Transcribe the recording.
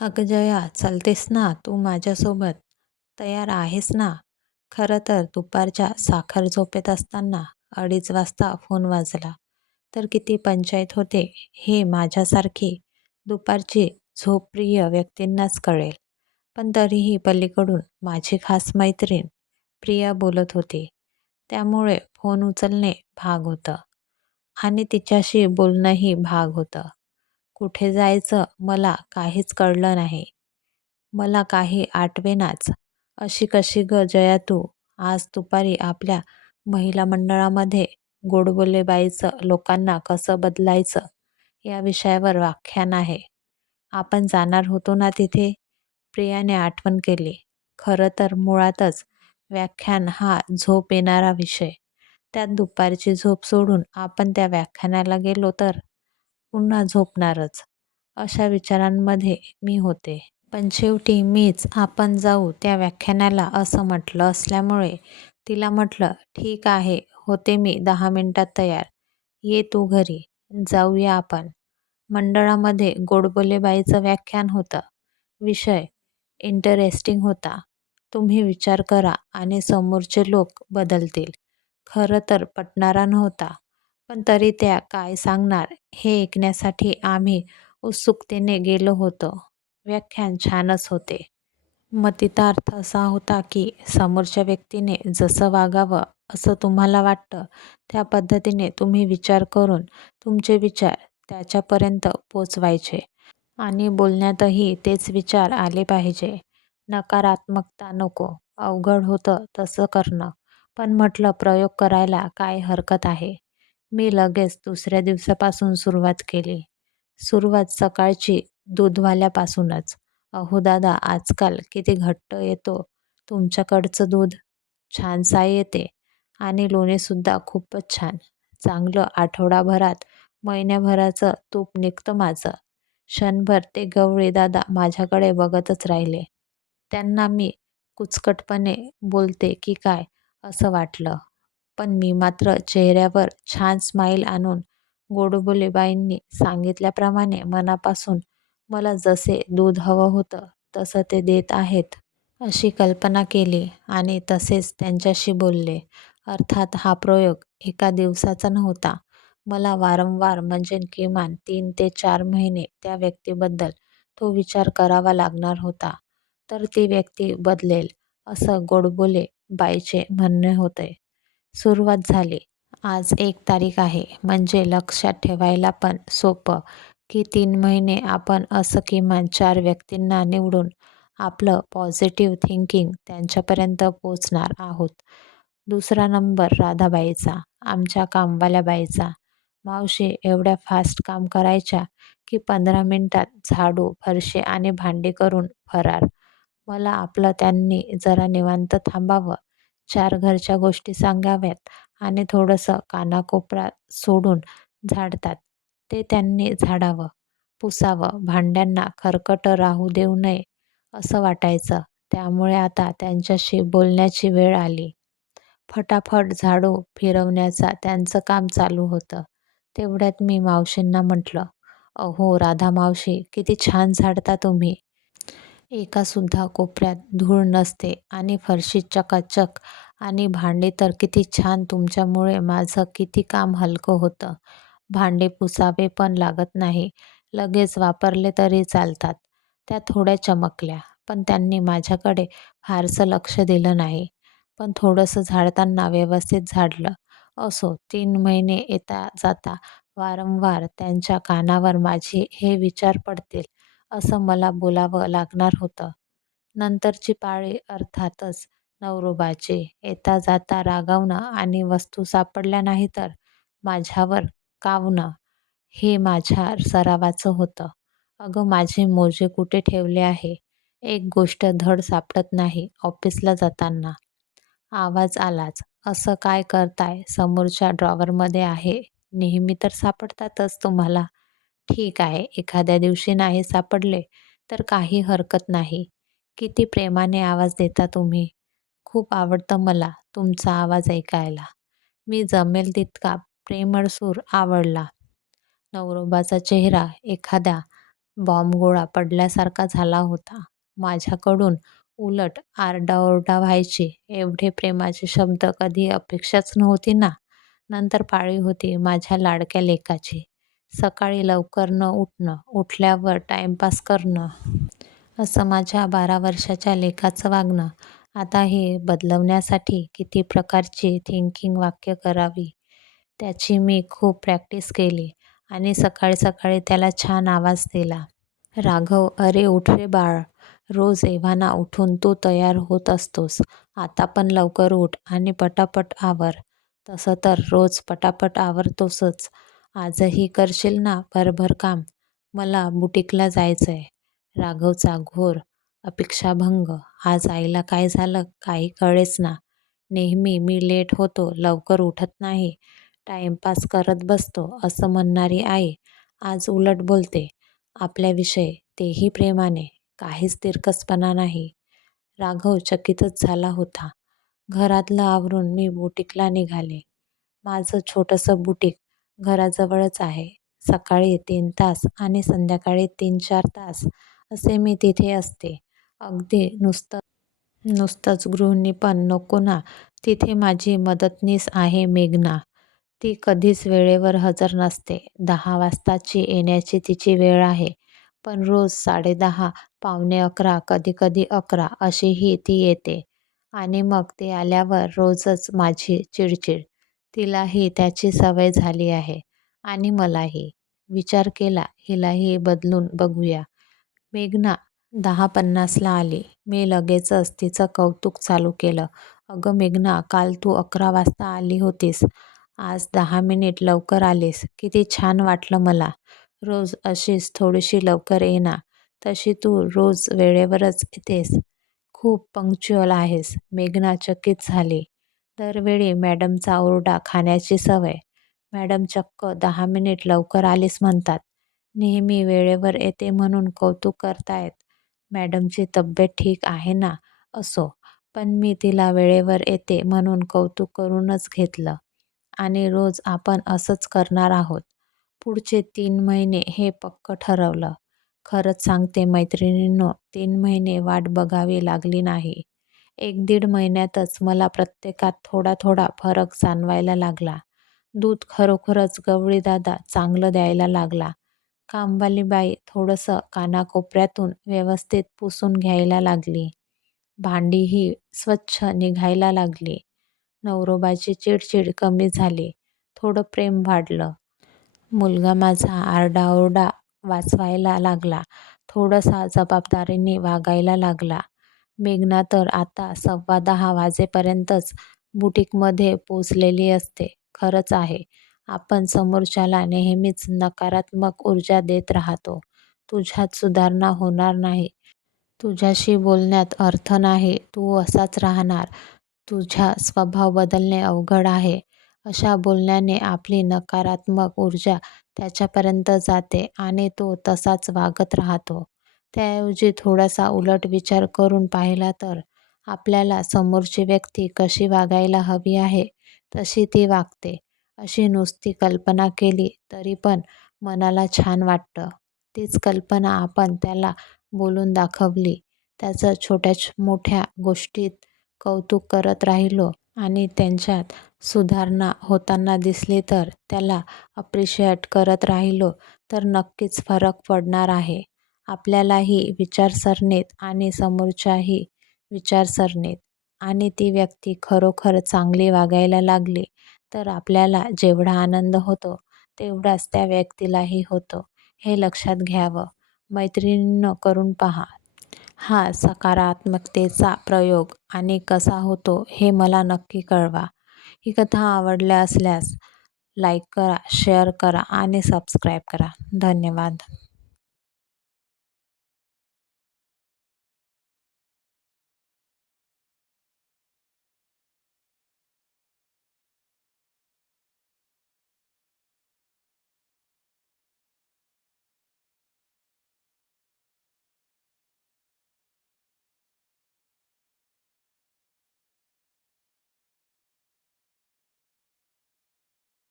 अगं जया, चलतेस ना तू माझ्यासोबत? तयार आहेस ना? खरं तर दुपारच्या साखर झोपेत असताना 2:30 वाजता फोन वाजला. तर किती पंचायत होते हे माझ्यासारखी दुपारची झोपप्रिय व्यक्तींनाच कळेल. पण तरीही पलीकडून माझी खास मैत्रीण प्रिया बोलत होती. त्यामुळे फोन उचलणे भाग होतं आणि तिच्याशी बोलणंही भाग होतं. कुठे जायचं मला काहीच कळलं नाही. मला काही आठवेनाच. अशी कशी गं जया तू? आज दुपारी आपल्या महिला मंडळामध्ये गोडबोलेबाईचं लोकांना कसं बदलायचं या विषयावर व्याख्यान आहे. आपण जाणार होतो ना तिथे? प्रियाने आठवण केली. खरं तर मुळातच व्याख्यान हा झोप येणारा विषय. त्यात दुपारची झोप सोडून आपण त्या व्याख्यानाला गेलो तर पुन्हा झोपणारच. अशा विचारांमध्ये मी होते. पण शेवटी मीच आपण जाऊ त्या व्याख्यानाला असं म्हटलं असल्यामुळे तिला म्हटलं, ठीक आहे, होते मी 10 मिनिटात तयार. ये तू घरी. जाऊया आपण. मंडळामध्ये गोडबोलेबाईचं व्याख्यान होतं. विषय इंटरेस्टिंग होता. तुम्ही विचार करा आणि समोरचे लोक बदलतील. खरं तर पटणारा नव्हता. पण तरी त्या काय सांगणार हे ऐकण्यासाठी आम्ही उत्सुकतेने गेलो होतो. व्याख्यान छानच होते. मतितार्थ असा होता की समोरच्या व्यक्तीने जसं वागावं असं तुम्हाला वाटतं त्या पद्धतीने तुम्ही विचार करून तुमचे विचार त्याच्यापर्यंत पोचवायचे आणि बोलण्यातही तेच विचार आले पाहिजे. नकारात्मकता नको. अवघड होतं तसं करणं. पण म्हटलं प्रयोग करायला काय हरकत आहे. मी लगेच दुसऱ्या दिवसापासून सुरुवात केली. सुरुवात सकाळची दूधवाल्यापासूनच. अहो दादा, आजकाल किती घट्ट येतो तुमच्याकडचं दूध. छान साय येते आणि लोणीसुद्धा खूपच छान. चांगलं आठवडाभरात महिन्याभराचं तूप निघतं माझं. क्षणभर ते गवळी दादा माझ्याकडे बघतच राहिले. त्यांना मी कुचकटपणे बोलते की काय असं वाटलं. पण मी मात्र चेहऱ्यावर छान स्माईल आणून गोडबोलेबाईंनी सांगितल्याप्रमाणे मनापासून मला जसे दूध हवं होतं तसं ते देत आहेत अशी कल्पना केली आणि तसेच त्यांच्याशी बोलले. अर्थात हा प्रयोग एका दिवसाचा नव्हता. मला वारंवार म्हणजे किमान 3 ते 4 महिने त्या व्यक्तीबद्दल तो विचार करावा लागणार होता. तर ती व्यक्ती बदलेल असं गोडबोले बाईचे म्हणणे होते. सुरुवात झाली. आज 1 तारीख आहे म्हणजे लक्षात ठेवायला पण सोपं की 3 महिने आपण असं किमान 4 व्यक्तींना निवडून आपलं पॉझिटिव्ह थिंकिंग त्यांच्यापर्यंत पोचणार आहोत. दुसरा नंबर राधाबाईचा, आमच्या कामवाल्या बाईचा. मावशी एवढ्या फास्ट काम करायच्या की 15 मिनिटात झाडू, फरशी आणि भांडी करून फरार. मला आपलं त्यांनी जरा निवांत थांबावं, 4 घरच्या गोष्टी सांगाव्यात आणि थोडंसं कानाकोपऱ्यात सोडून झाडतात ते त्यांनी झाडावं, पुसावं, भांड्यांना खरकट राहू देऊ नये असं वाटायचं. त्यामुळे आता त्यांच्याशी बोलण्याची वेळ आली. फटाफट झाडू फिरवण्याचा त्यांचं काम चालू होतं. तेवढ्यात मी मावशींना म्हटलं, अहो राधा मावशी, किती छान झाडता तुम्ही. एकासुद्धा कोपऱ्यात धूळ नसते आणि फरशी चकाचक आणि भांडी तर किती छान. तुमच्यामुळे माझं किती काम हलकं होतं. भांडे पुसावे पण लागत नाही. लगेच वापरले तरी चालतात. त्या थोड्या चमकल्या. पण त्यांनी माझ्याकडे फारसं लक्ष दिलं नाही. पण थोडंसं झाडताना व्यवस्थित झाडलं. असो, 3 महिने येता जाता वारंवार त्यांच्या कानावर माझी हे विचार पडतील असं मला बोलावं लागणार होतं. नंतरची पाळी अर्थातच नवरोबाची. येता जाता रागावणं आणि वस्तू सापडल्या नाही तर माझ्यावर कावणं हे माझ्या सरावाचं होतं. अगं माझे मोजे कुठे ठेवले आहे? एक गोष्ट धड सापडत नाही ऑफिसला जाताना. आवाज आलाच. असं काय करताय? समोरच्या ड्रॉवरमध्ये आहे. नेहमी तर सापडतातच तुम्हाला. ठीक आहे, एखाद्या दिवशी नाही सापडले तर काही हरकत नाही. किती प्रेमाने आवाज देता तुम्ही. खूप आवडतं मला तुमचा आवाज ऐकायला. मी जमेल तितका प्रेमळ सूर आवडला. नवरोबाचा चेहरा एखाद्या बॉम्बगोळा पडल्यासारखा झाला होता. माझ्याकडून उलट आरडाओरडा व्हायची. एवढे प्रेमाचे शब्द कधी अपेक्षाच नव्हती ना. नंतर पाळी होती माझ्या लाडक्या लेकाची. सकाळी लवकर न उठणं, उठल्यावर टाईमपास करणं, असं माझ्या 12 वर्षाच्या लेकाचं वागणं. आता हे बदलवण्यासाठी किती प्रकारची थिंकिंग वाक्य करावी, त्याची मी खूप प्रॅक्टिस केली आणि सकाळी सकाळी त्याला छान आवाज दिला. राघव, अरे उठ रे बाळ. रोज एव्हाना उठून तू तयार होत असतोस. आता पण लवकर उठ आणि पटापट आवर. तसं तर रोज पटापट आवरतोसच. आजही करशील ना भरभर काम? मला बुटीकला जायचंय. राघवचा घोर अपेक्षाभंग. आज आईला काय झालं काही कळेच ना. नेहमी मी लेट होतो, लवकर उठत नाही, टाईमपास करत बसतो असं म्हणणारी आई आज उलट बोलते आपल्याविषयी, तेही प्रेमाने. काहीच तिरकसपणा नाही. राघव चकितच झाला होता. घरातलं आवरून मी बुटीकला निघाले. माझं छोटंसं बुटीक घराजवळच आहे. सकाळी 3 तास आणि संध्याकाळी 3-4 तास असे मी तिथे असते. अगदी नुसतंच गृहिणी पण नको ना. तिथे माझी मदतनीस आहे मेघना. ती कधीच वेळेवर हजर नसते. 10 वाजताची येण्याची तिची वेळ आहे. पण रोज 10:30, पावणे 11, कधी-कधी 11 अशीही ती येते. आणि मग ती आल्यावर रोजच माझी चिडचिड. तिलाही त्याची सवय झाली आहे आणि मलाही. विचार केला हिलाही बदलून बघूया. मेघना 10:50ला आली. मी लगेचच तिचं कौतुक चालू केलं. अगं मेघना, काल तू 11 वाजता आली होतीस. आज 10 मिनिट लवकर आलीस. किती छान वाटलं मला. रोज अशीच थोडीशी लवकर ये ना. तशी तू रोज वेळेवरच येतेस. खूप पंक्च्युअल आहेस. मेघना चकित झाली. दरवेळी मॅडमचा ओरडा खाण्याची सवय. मॅडम चक्क 10 मिनिट लवकर आलीस म्हणतात. नेहमी वेळेवर येते म्हणून कौतुक करतायत. मॅडमची तब्येत ठीक आहे ना? असो, पण मी तिला वेळेवर येते म्हणून कौतुक करूनच घेतलं. आणि रोज आपण असंच करणार आहोत. पुढचे 3 महिने हे पक्कं ठरवलं. खरंच सांगते मैत्रिणींनो, 3 महिने वाट बघावी लागली नाही. 1-1.5 महिन्यातच मला प्रत्येकात थोडा थोडा फरक जाणवायला लागला. दूध खरोखरच गवळीदादा चांगलं द्यायला लागला. कामवाली बाई थोडंसं कानाकोपऱ्यातून व्यवस्थित पुसून घ्यायला लागली. भांडीही स्वच्छ निघायला लागली. नवरोबाची चिडचिड कमी झाली. थोडं प्रेम वाढलं. मुलगा माझा आरडाओरडा वाचवायला लागला. थोडासा जबाबदारीने वागायला लागला. मेघना तर आता 10:15 वाजेपर्यंतच बुटीकमध्ये पोचलेली असते. खरंच आहे, आपण समोरच्याला नेहमीच नकारात्मक ऊर्जा देत राहतो. तुझ्यात सुधारणा होणार नाही. तुझ्याशी बोलण्यात अर्थ नाही. तू असाच राहणार. तुझा स्वभाव बदलणे अवघड आहे. अशा बोलण्याने आपली नकारात्मक ऊर्जा त्याच्यापर्यंत जाते आणि तो तसाच वागत राहतो. त्याऐवजी थोडासा उलट विचार करून पाहिला तर आपल्याला समोरची व्यक्ती कशी वागायला हवी आहे तशी ती वागते, अशी नुसती कल्पना केली तरी पण मनाला छान वाटतं. तीच कल्पना आपण त्याला बोलून दाखवली, त्याचं छोट्या मोठ्या गोष्टीत कौतुक करत राहिलो आणि त्यांच्यात सुधारणा होताना दिसली तर त्याला अप्रिशिएट करत राहिलो तर नक्कीच फरक पडणार आहे. आपल्यालाही विचारसरणीत आणि समोरच्याही विचारसरणीत. आणि ती व्यक्ती खरोखर चांगली वागायला लागली तर आपल्याला जेवढा आनंद होतो तेवढाच त्या व्यक्तीलाही होतो. हे लक्षात घ्यावं. मैत्रिणींनो, करून पहा. हा सकारात्मकतेचा प्रयोग आणि कसा होतो हे मला नक्की कळवा. ही कथा आवडल्या असल्यास लाईक करा, शेअर करा आणि सबस्क्राईब करा. धन्यवाद.